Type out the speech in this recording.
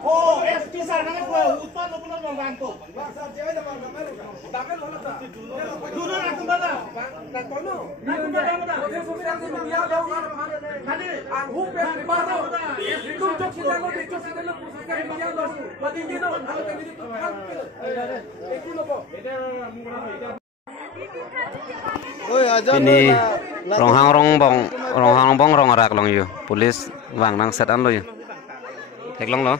Oh, es kisah nanti gua utpan lo pulang bang bangko. Dulu aku mana? Aku mana? Ini ronghang bong rong rak long yu pulis wang nang set an lo yu tek long lo